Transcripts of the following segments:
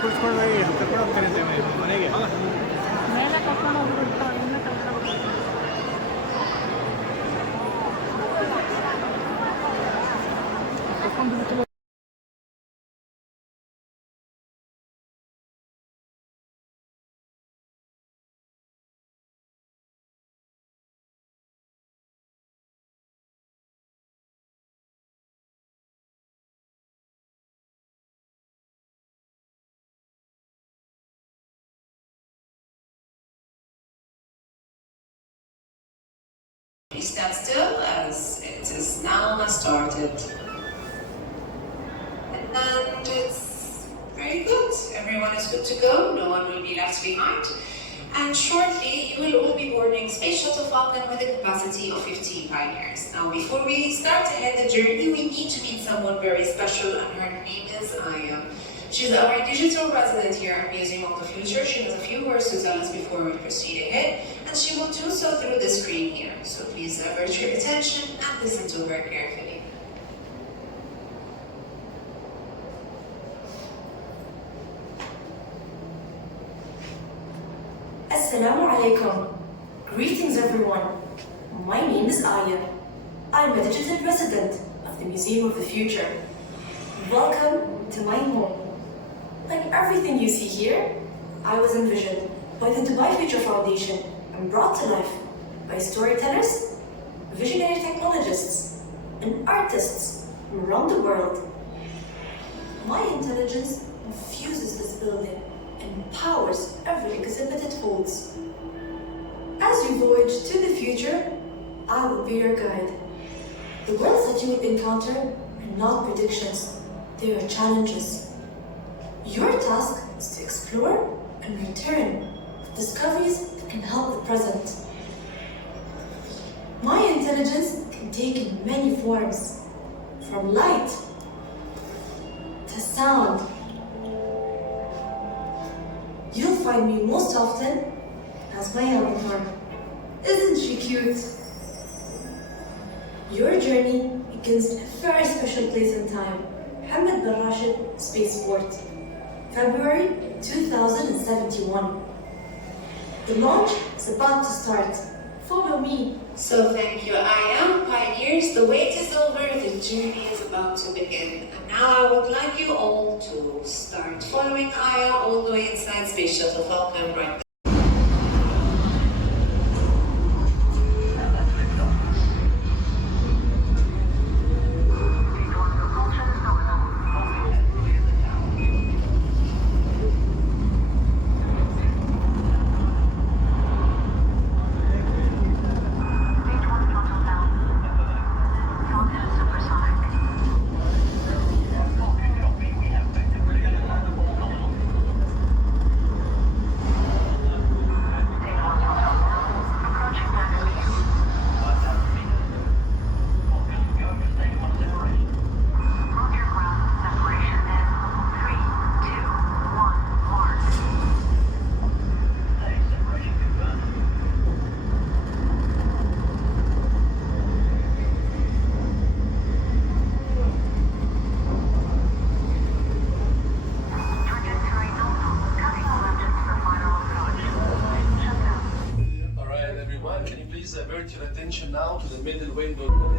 ಕುಳಿಸ್ಕೊಳ್ಳೋದಾಗಿ ಕರ್ಕೊಂಡು ಹೋಗ್ತಾರೆ ಮನೆಗೆ ಮೇಲೆ ಕರ್ಕೊಂಡು ಹೋಗ್ಬಿಟ್ಟು ಇನ್ನು ಕರ್ಕೊಂಡು ಹೋಗ್ಬಿಟ್ಟು Please stand still as it is now started. And it's very good. Everyone is good to go. No one will be left behind. And shortly, you will all be boarding Space Shuttle Falcon with a capacity of 15 pioneers. Now, before we start ahead the journey, we need to meet someone very special, and her name is Aya. She's our digital resident here at Museum of the Future. She has a few words to tell us before we proceed ahead, and she will do so through the screen here. So please avert your attention and listen to her carefully. Assalamu alaikum. Greetings everyone. My name is Aya. I'm a digital resident of the Museum of the Future. Welcome to my home. Like everything you see here, I was envisioned by the Dubai Future Foundation and brought to life by storytellers, visionary technologists, and artists from around the world. My intelligence infuses this building and powers every exhibit it holds. As you voyage to the future, I will be your guide. The worlds that you will encounter are not predictions, they are challenges. Your task is to explore and return with discoveries that can help the present. My intelligence can take in many forms, from light to sound. You'll find me most often as my avatar. Isn't she cute? Your journey begins in a very special place and time, Mohammed bin Rashid Spaceport, February 2071. The launch is about to start. Follow me. So thank you, Aya. Pioneers, the wait is over, the journey is about to begin. And now I would like you all to start following Aya all the way inside Space Shuttle Falcon right now.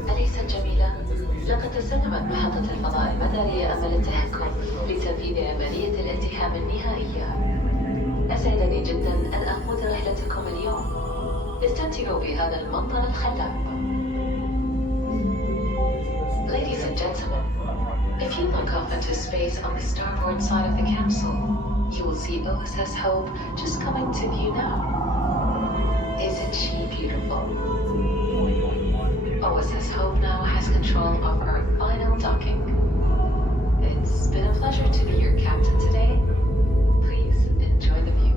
أليست جميلة؟ لقد تسلمت محطة الفضاء المدارية أمل التحكم لتنفيذ عملية الالتحام النهائية. أسعدني جدا أن أقود رحلتكم اليوم. استمتعوا بهذا المنظر الخلاب. Ladies and gentlemen, if you look off into space on the starboard side of the capsule, you will see OSS Hope just coming to view now. Isn't she beautiful? OSS Hope now has control of our final docking. It's been a pleasure to be your captain today. Please enjoy the view.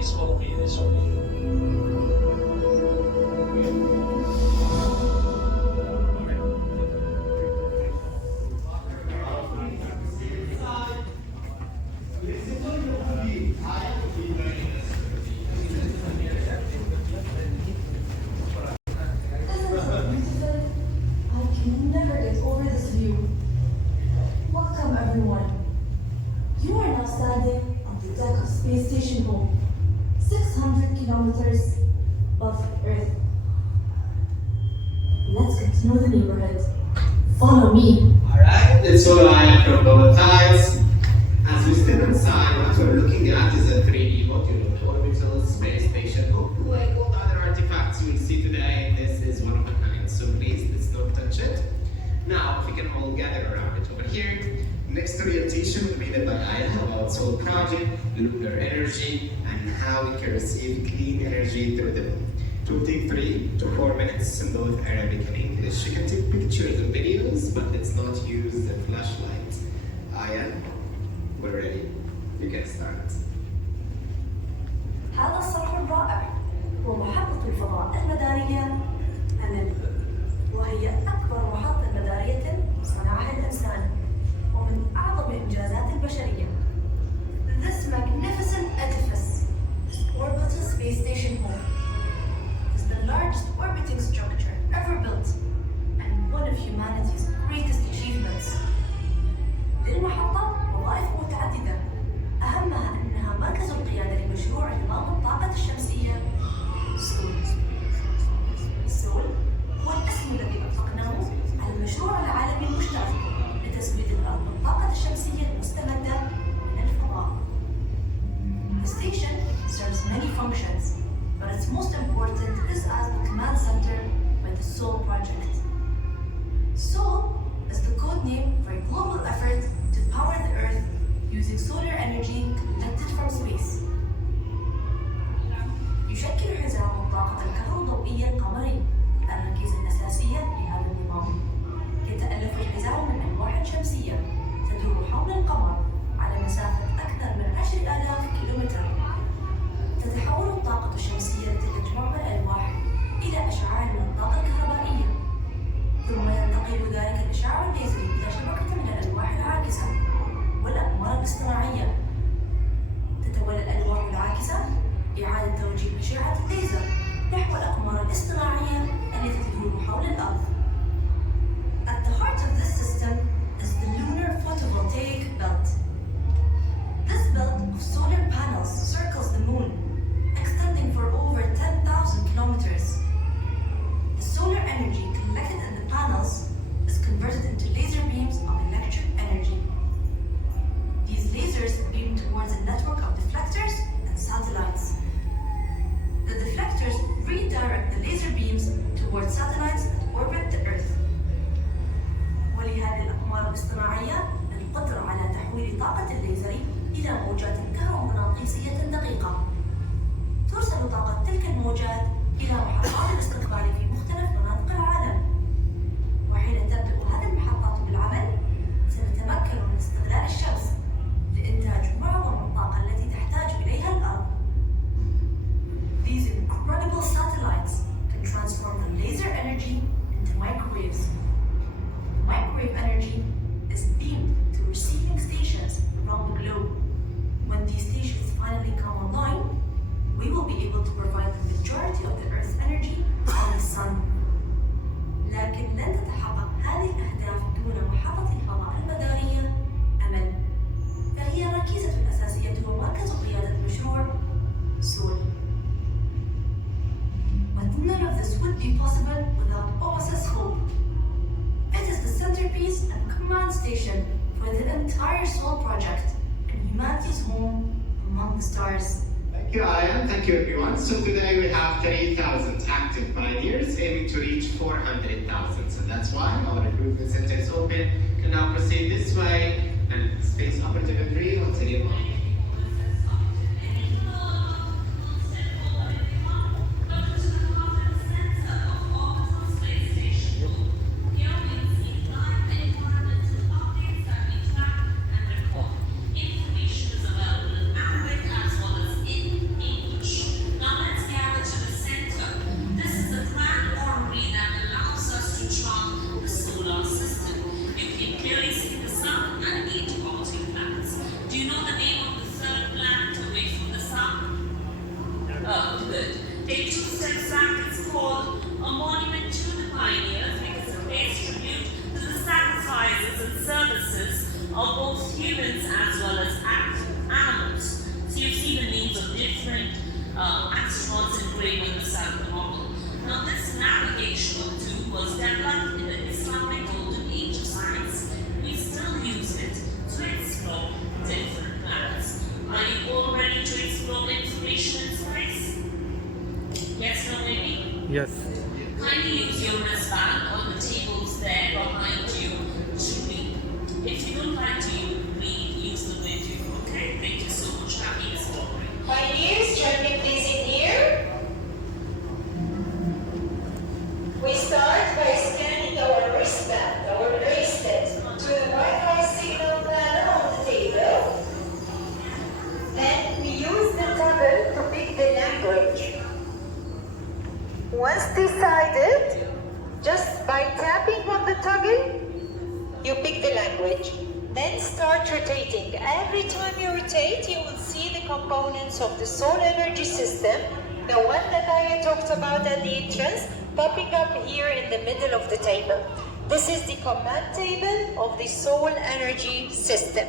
please follow me this way. I can never get over this view. Welcome, everyone. You are now standing on the deck of Space Station Home, 600 kilometers above Earth. Let's get to know the neighborhood. Follow me. Alright, it's all I am from both sides. As we step inside, what we're looking at is a 3D modular orbital space station. Like all the other artifacts you will see today, this is one of a kind. So please, let's not touch it. Now, if we can all gather around it over here. Next orientation will be led by Aya about solar project, nuclear energy, and how we can receive clean energy through the moon. It will take 3 to 4 minutes in both Arabic and English. You can take pictures and videos, but let's not use the flashlight. Aya, we're ready. You can start. هذا السطح الرائع هو محطة الفضاء المدارية أمل، وهي أكبر محطة مدارية صنعها الإنسان ومن أعظم إنجازات البشرية. This magnificent edifice, this orbital space station home, is the largest orbiting structure ever built and one of humanity's greatest achievements. للمحطة وظائف متعددة، أهمها أنها مركز القيادة لمشروع نظام الطاقة الشمسية سول. سول هو الاسم الذي أطلقناه على المشروع العالمي المشترك لتزويد الأرض بالطاقة الشمسية المستمدة من الفضاء. The station serves many functions, but its most important is as the command center for the SOL project. SOL is the code name for a global effort to power the Earth using solar energy collected from space. يشكل حزام الطاقة الكهروضوئية القمري الركيزة الأساسية لهذا النظام. يتألف الحزام من ألواح شمسية تدور حول القمر على مسافة أكثر من 10,000 كيلومتر. تتحول الطاقة الشمسية التي تجمعها الألواح إلى أشعاع من الطاقة الكهربائية، ثم ينتقل ذلك الإشعاع الليزري إلى شبكة من الألواح العاكسة والأقمار الاصطناعية. تتولى الألواح العاكسة إعادة توجيه أشعة الليزر نحو الأقمار الاصطناعية التي تدور حول الأرض. At the heart of this system is the lunar photovoltaic belt. This belt of solar panels circles the moon, extending for over 10,000 kilometers. The solar energy collected in the panels is converted into laser beams of electric energy. These lasers beam towards a network of deflectors and satellites. The deflectors redirect the laser beams towards satellites that orbit the Earth. ولهذه الأقمار الاصطناعية القدرة على تحويل طاقة الليزر إلى موجات كهرومغناطيسية دقيقة. ترسل طاقة تلك الموجات إلى محطات الاستقبال في مختلف مناطق العالم. وحين تبدأ هذه المحطات بالعمل، سنتمكن من استغلال الشمس لإنتاج معظم الطاقة التي تحتاج إليها الأرض. These incredible satellites can transform the laser energy into microwaves. Microwave energy is beamed to receiving stations around the globe. When these stations finally come online, we will be able to provide the majority of the Earth's energy from the sun. لكن لن تتحقق هذه الأهداف دون محطة الفضاء المدارية أمل، فهي الركيزة الأساسية ومركز قيادة مشروع سول. But none of this would be possible without OSS Hope. It is the centerpiece and command station for the entire SOL project and humanity's home among the stars. Thank you, Aya. Thank you, everyone. So today we have 3,000 active pioneers aiming to reach 400,000. So that's why our recruitment center is open. You can now proceed this way and space operative 3 until you're on. called a monument to the pioneers because it pays tribute to the sacrifices and services of both humans as well as animals. So you see the names of different astronauts engraved in the southern model. Now this navigational tool was developed in the Islamic golden age of science. We still use it to explore different planets. Are you all ready to explore information in space? Yes, no, maybe? Yes. Kindly use your wristband or the tables there behind you to read. If you don't like to read, use the video, okay? Thank you so much. Happy exploring. Pioneers, join me please in here. We start by scanning our wristband, our bracelet, to the Wi-Fi signal planner on the table. Then we use the toggle to pick the language. Once decided, just by tapping on the toggle, you pick the language. Then start rotating. Every time you rotate, you will see the components of the solar energy system, the one that I talked about at the entrance, popping up here in the middle of the table. This is the command table of the solar energy system.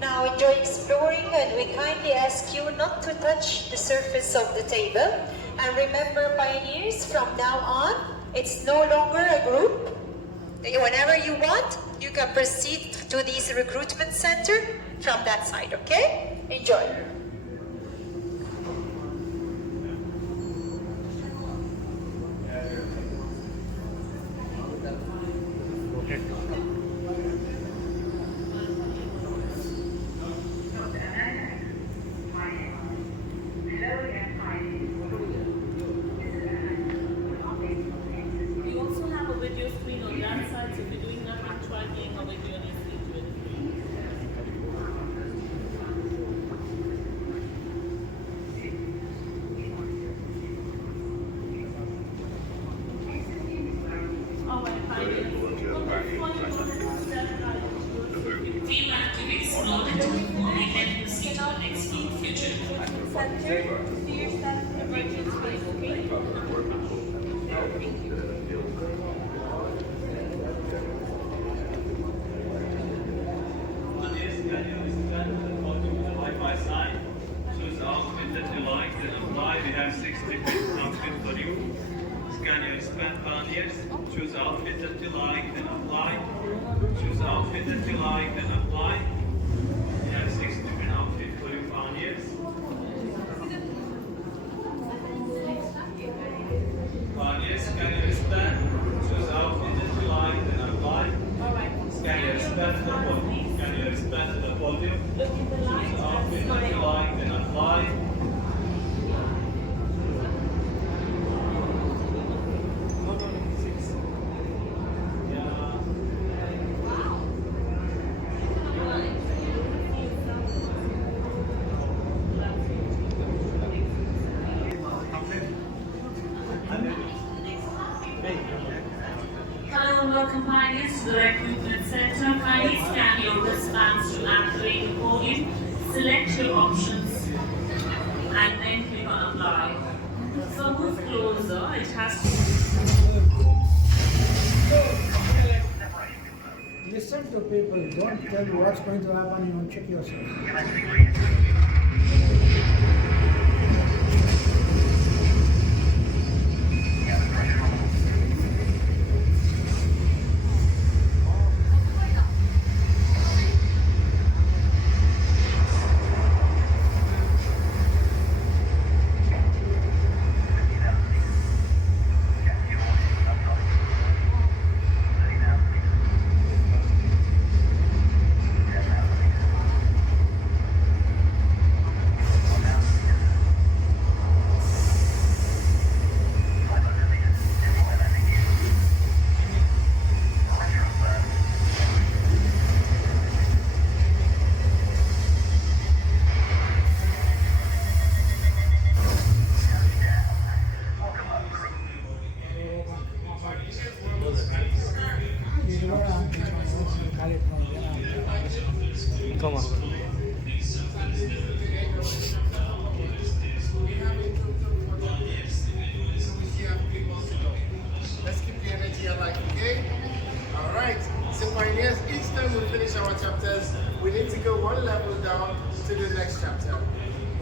Now enjoy exploring, and we kindly ask you not to touch the surface of the table. And remember, pioneers, from now on, it's no longer a group. Whenever you want, you can proceed to this recruitment center from that side, okay? Enjoy. You also have a video screen on that side, so if you're doing nothing, try being a video on your screen to it. Alright, fine. If you feel like you've explored it, only then proceed to the next future. Wi-Fi sign. Choose the outfit that you like, then apply. We have 6 different outfits for you. Scan your spend pioneers. Choose the outfit that you like, then apply. Choose the outfit that you like, then apply. We have 6 different outfits for you pioneers. Pioneers, scan your spend. Choose the outfit that you like, then apply. Scan your spend to the podium. Scan your spend to the podium. Choose the outfit that you like, then apply. Hello and welcome pioneers to the recruitment center. Kindly scan your wristbands to activate the podium. Select your options and then click on apply. So move closer. It has to Listen to people. Don't tell you what's going to happen. You want to check yourself.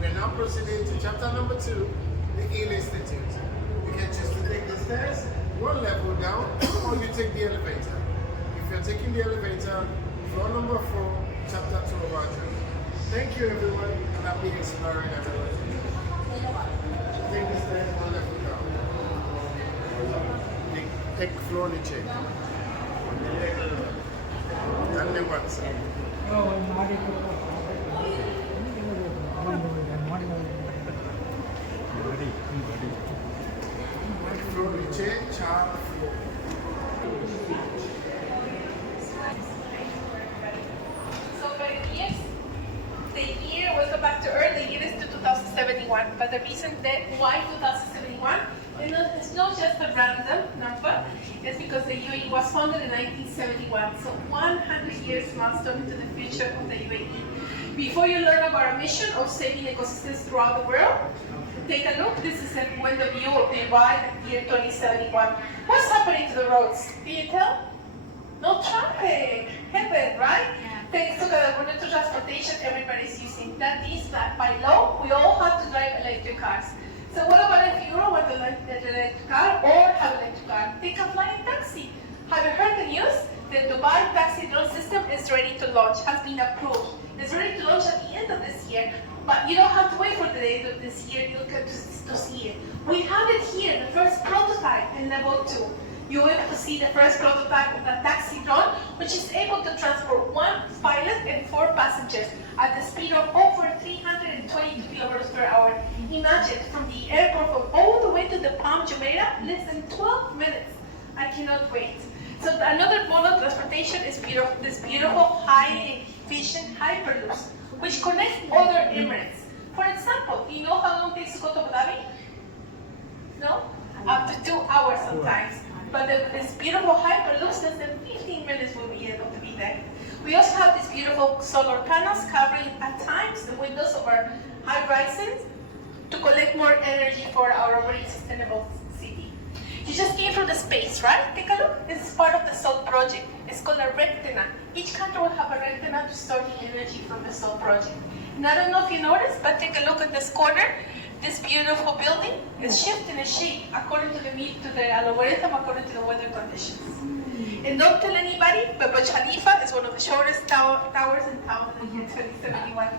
We are now proceeding to chapter number 2, the Eel Institute. You can choose to take the stairs one level down, or you take the elevator. If you're taking the elevator, floor number 4, chapter 2 of our journey. Thank you, everyone, and happy exploring, everyone. Take the stairs one level down. Take floor and check. And then one side. Floor नीचे 4 floor. So for the year, we'll go back to Earth, the year is to 2071. But the reason that why 2071 it's not just a random number, it's because the UAE was founded in 1971. So 100 years milestone into the future of the UAE. Before you learn about our mission of saving ecosystems throughout the world, take a look. This is a window view of Dubai, year 2071. What's happening to the roads? Can you tell? No traffic. Heaven, right? Thanks to the road to transportation everybody's using. That is that by law, we all have to drive electric cars. So what about if you don't want an electric car or have an electric car? Take a flying taxi. Have you heard the news? The Dubai taxi drone system is ready to launch, has been approved. It's ready to launch at the end of this year, but you don't have to wait for the end of this year to see it. We have it here, the first prototype in level 2. You're able to see the first prototype of the taxi drone, which is able to transport 1 pilot and 4 passengers at the speed of over 322 kilometers per hour. Imagine, from the airport all the way to the Palm Jumeirah, less than 12 minutes. I cannot wait. So another mode of transportation is this beautiful, highly efficient hyperloops, which connect other Emirates. For example, you know how long it takes to go to Abu Dhabi? No? Up to 2 hours sometimes. But this beautiful hyperloops, less than 15 minutes will be able to be there. We also have these beautiful solar panels covering at times the windows of our high rises to collect more energy for our very sustainable city. You just came from the space, right? Take a look. This is part of the SOL project. It's called a rectina. Each country will have a rectina to store the energy from the SOL project. And I don't know if you noticed, but take a look at this corner. This beautiful building is shifting its shape according to the algorithm, according to the weather conditions. And don't tell anybody, but Burj Khalifa is one of the shortest towers in town in the year 2071.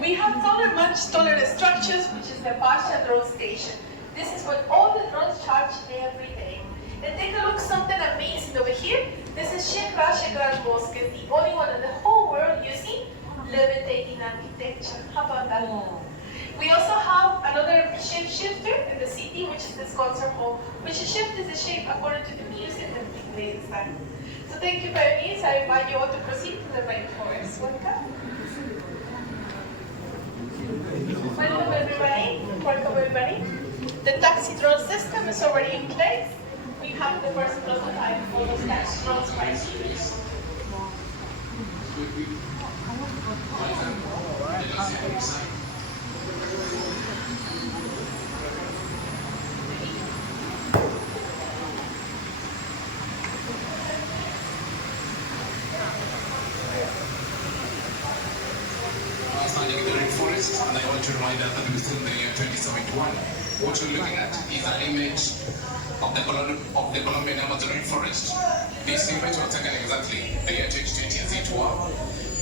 We have much taller structures, which is the Basha drone station. This is what all the drones charge every day. And take a look, something amazing over here. This is Sheikh Rashid Grand Mosque, the only one in the whole world using levitating architecture. How about that? We also have another shape shifter in the city, which is this concert hall, which shifts the shape according to the music that we play inside. So thank you very much. I invite you all to proceed to the rainforest. Welcome. Welcome everybody. Welcome everybody. The taxi drone system is already in place. We have the first prototype for those taxi drones right here. Standing in the rainforest, and I want to remind us that we're still in the year 2071. What you're looking at is an image of the Colombian Amazon rainforest. This image was taken exactly the year 2020 as it were,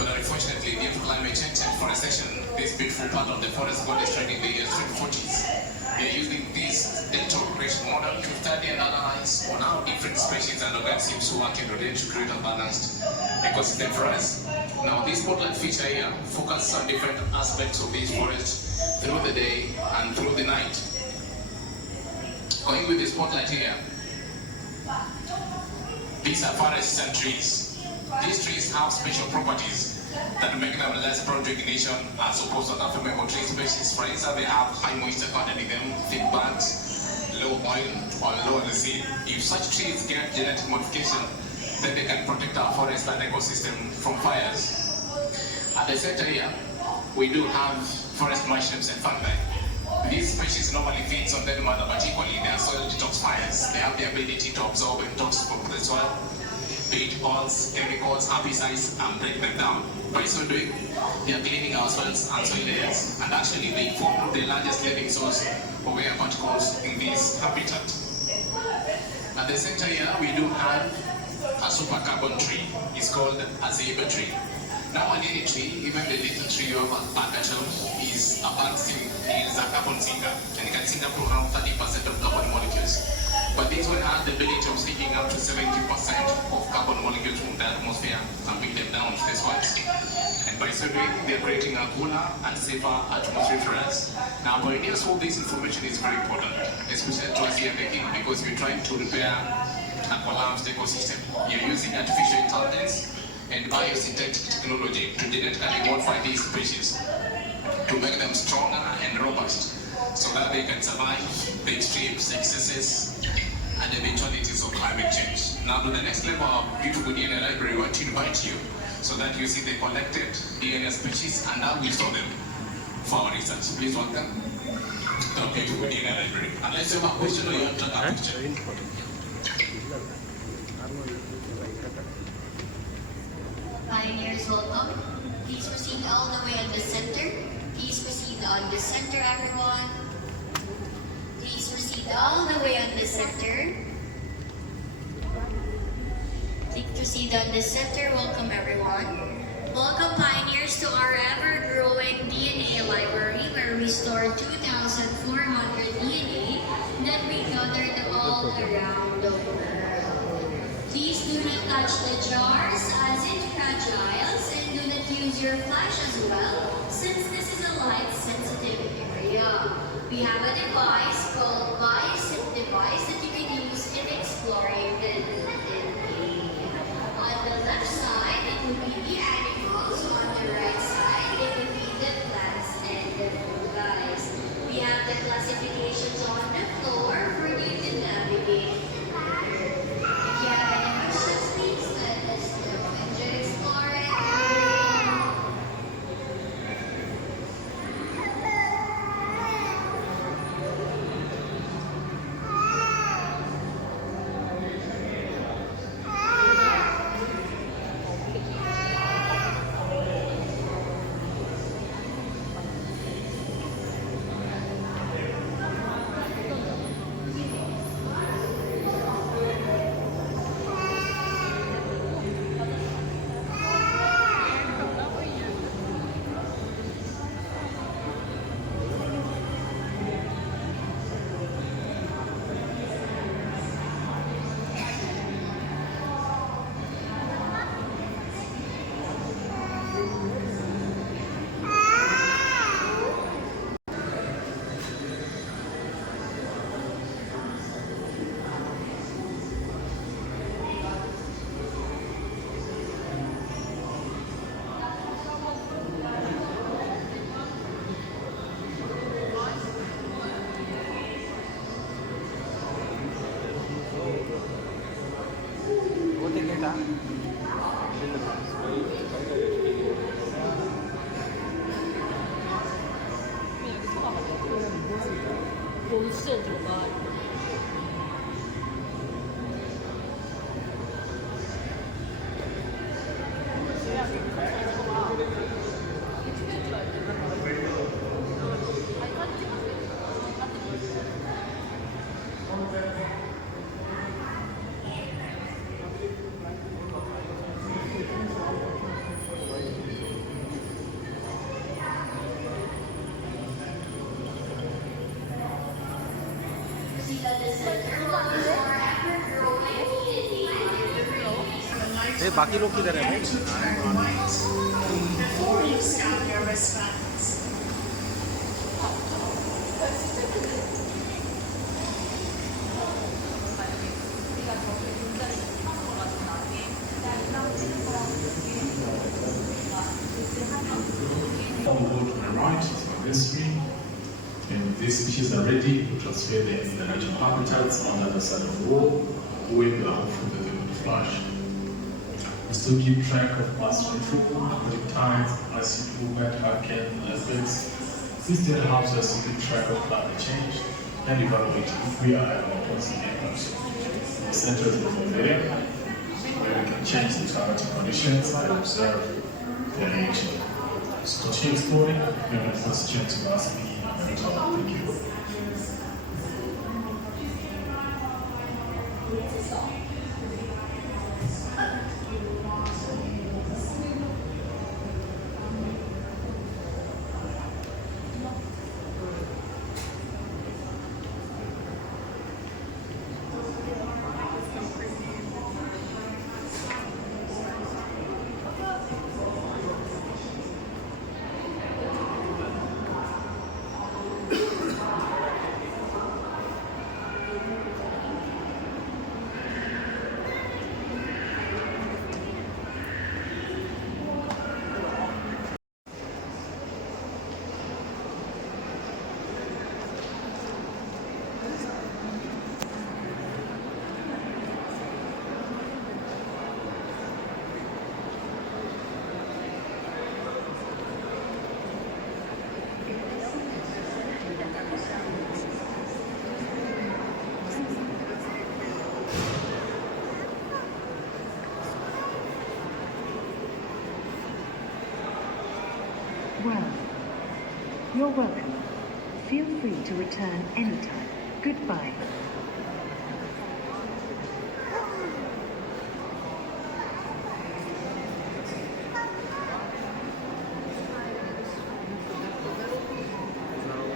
but unfortunately due to climate change and deforestation, this beautiful part of the forest got destroyed in the year 2040s. We are using this data creation model to study and analyze on how different species and organisms work in order to create a balanced ecosystem for us. Now, this spotlight feature here focuses on different aspects of this forest through the day and through the night. Going with the spotlight here, these are forests and trees. These trees have special properties that make them less prone to ignition as opposed to other flammable tree species. For instance, they have high moisture content in them, thick barks, low oil, or low acid. If such trees get genetic modification, then they can protect our forest and ecosystem from fires. At the center here, we do have forest mushrooms and fungi. These species normally feed on their mother, but equally they are soil detoxifiers. They have the ability to absorb and toxins from the soil. be it oils, chemicals, herbicides, and break them down. By so doing, they are cleaning our soils and soil layers, and actually they form the largest living source of air particles in this habitat. At the center here, we do have a super carbon tree. It's called a zebra tree. Now on any tree, even the little tree you have back at home is a carbon sinker, and it can sink up to around 30% of carbon molecules. But this one has the ability of sinking up to 70% of carbon molecules from the atmosphere and bring them down to the soils. And by so doing, they're creating a cooler and safer atmosphere for us. Now, pioneers, all this information is very important, especially to us here in the King, because we're trying to repair a collapsed ecosystem. You're using artificial intelligence and biosynthetic technology to genetically modify these species to make them stronger and robust so that they can survive the extremes, excesses, and eventualities of climate change. Now to the next level of beautiful DNA library, we want to invite you so that you see the collected DNA species and how we store them for our research. Please welcome the beautiful DNA library. And let's have a question or you want to take a picture. Pioneers, welcome. Please proceed all the way on the center. Please proceed on the center, everyone. Please proceed all the way on the center. Please proceed on the center. Welcome, everyone. Welcome, pioneers, to our ever-growing DNA library, where we store 2,400 DNA that we gathered all around the world. Please do not touch the jars as it's fragile, and do not use your flash as well, since this is a light-sensitive area. We have a device called biosynth device that you can use in exploring the DNA. On the left side, it would be the animals. On the right side, it would be the plants and the fungi. We have the classifications on the floor for you to navigate. If you have any questions, please let us know. Enjoy exploring. बाकी लोग किधर है भाई? All go to the right, so this screen. And these species are ready to transfer them in the natural habitats on the other side of the wall, where they are for the flash. We still keep track of mass rainfall, aquatic tides, ice movement, hurricane events. This data helps us to keep track of climate change and evaluate if we are at our policy impacts. The center is over there. where we can change the targeting conditions and observe their nature. So to continue exploring, we have a question to ask me and thank you. Well, you're welcome. Feel free to return anytime. Goodbye.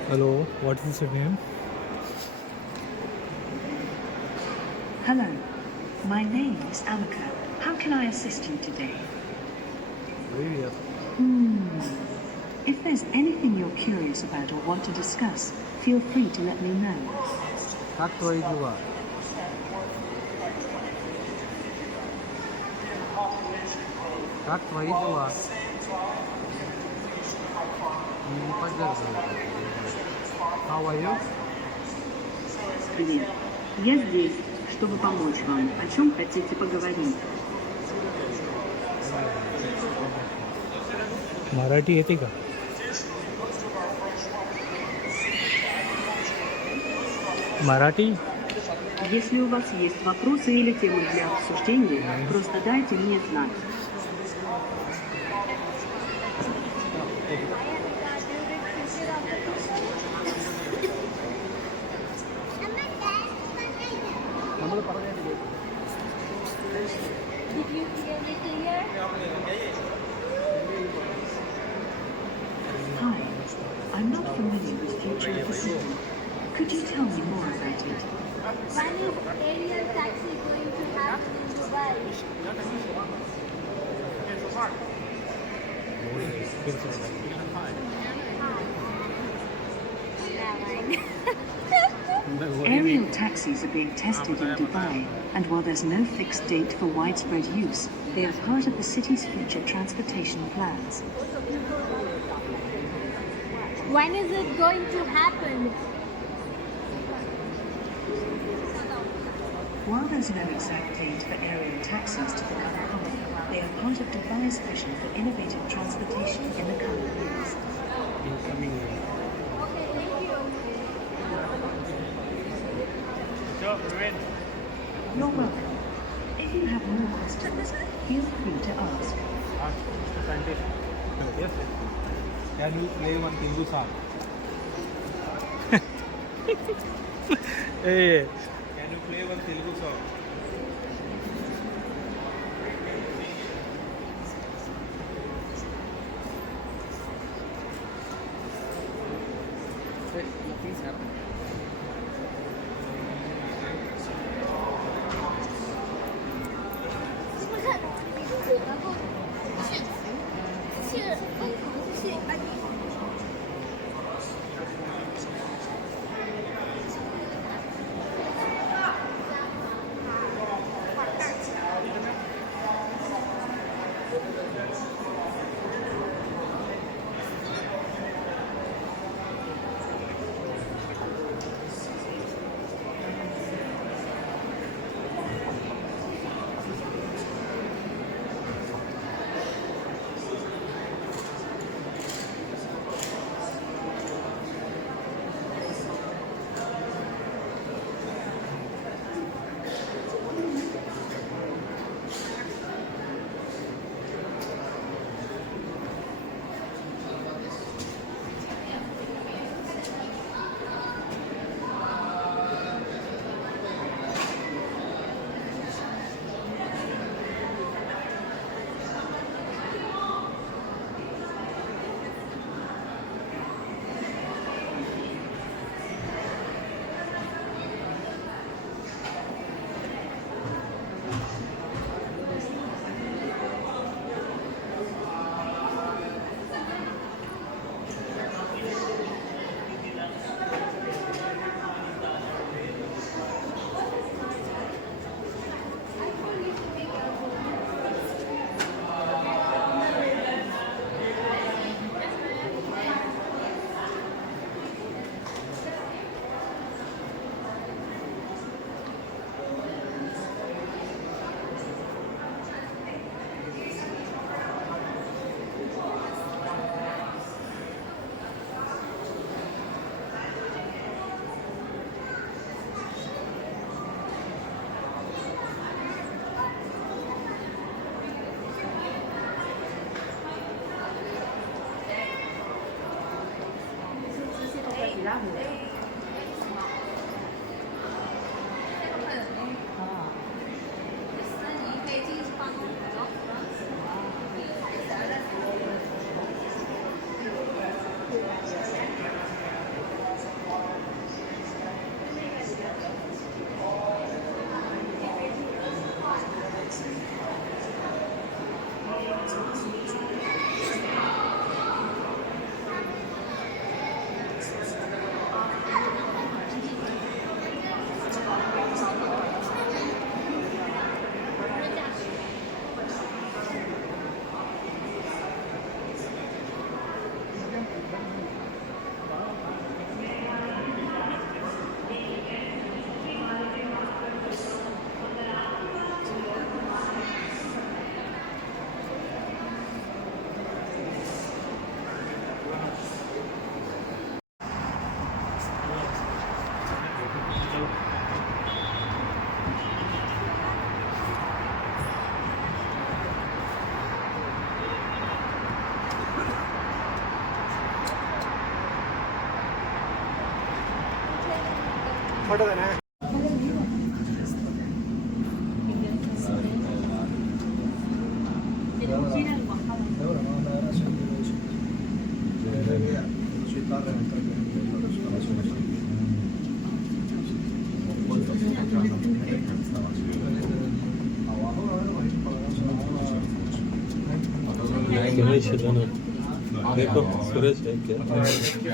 Hello, what is your name? Hello, my name is Amika. How can I assist you today? Привет. If there's anything you're curious about or want to discuss, feel free to let me know. Как твои дела? Как твои дела? Не поддерживаю. How are you? Привет. Я здесь, чтобы помочь вам. О чем хотите поговорить? Marathi येते का? Marathi? Если у вас есть вопросы или темы для обсуждения, просто дайте мне знать. Hi, I'm not familiar with future of the city. Could you tell me more about it? When is aerial taxi going to happen in Dubai? Aerial taxis are being tested in Dubai, and while there's no fixed date for widespread use, they are part of the city's future transportation plans. When is it going to happen? While there's no exact date for aerial taxis to become common, they are part of Dubai's vision for innovative transportation in the coming years. You're welcome. If you have more questions, feel free to ask. Yes. Can you play one Telugu song? Hey. Can you play one Telugu song? Nothing's happened.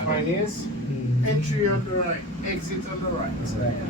Pioneers, entry on the right, exit on the right.